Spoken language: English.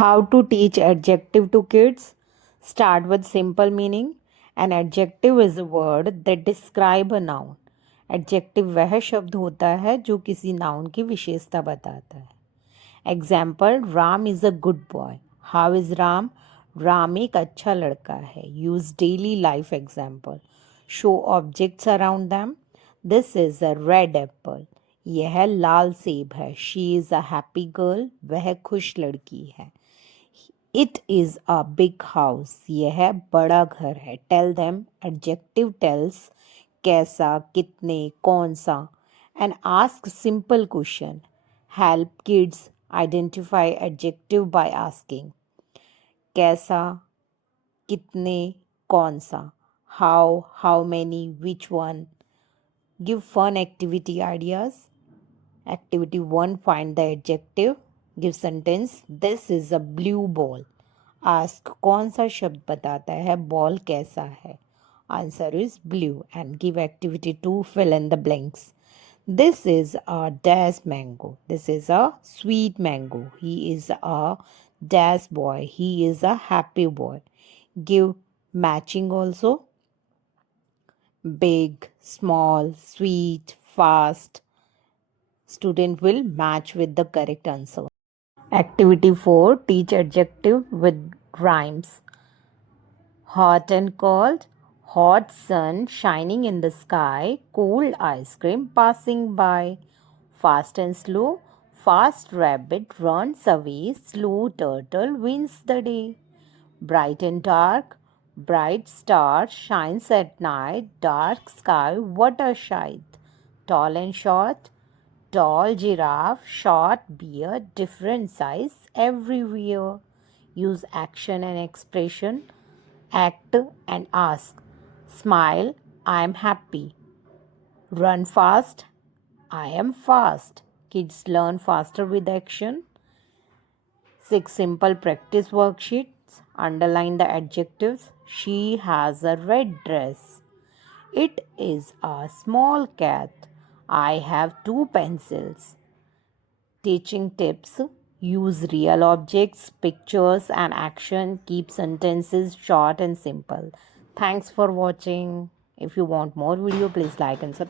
How to teach adjective to kids? Start with simple meaning. An adjective is a word that describe a noun. Adjective वह शब्द होता है जो किसी noun की विशेषता बताता है. Example, Ram is a good boy. How is Ram? Ram एक अच्छा लड़का है. Use daily life example. Show objects around them. This is a red Apple. यह लाल सेब है. She is a happy girl. वह खुश लड़की है. It is a big house. यह बड़ा घर है. Tell them. एडजेक्टिव टेल्स कैसा, कितने, कौन सा. And ask simple question. Help kids identify adjective by asking कैसा, कितने, कौन सा. How many, which one. Give fun activity ideas. Activity 1, find the adjective. Give sentence. This is a blue ball. Ask कौन सा शब्द बताता है बॉल कैसा है. Answer is blue. And give activity 2, fill in the blanks. This is a dash mango. This is a sweet mango. He is a dash boy. He is a happy boy. Give matching also. Big, small, sweet, fast. Student will match with the correct answer. Activity 4, teach adjective with rhymes. Hot and cold. Hot sun shining in the sky. Cold ice cream passing by. Fast and slow. Fast rabbit runs away. Slow turtle wins the day. Bright and dark. Bright star shines at night. Dark sky, what a sight. Tall and short. Tall giraffe, short beard, different size everywhere. Use action and expression. Act and ask. Smile, I am happy. Run fast, I am fast. Kids learn faster with action. 6 simple practice worksheets. Underline the adjectives. She has a red dress. It is a small cat. I have 2 pencils. Teaching tips. Use real objects, pictures, and action. Keep sentences short and simple. Thanks for watching. If you want more video, please like and subscribe.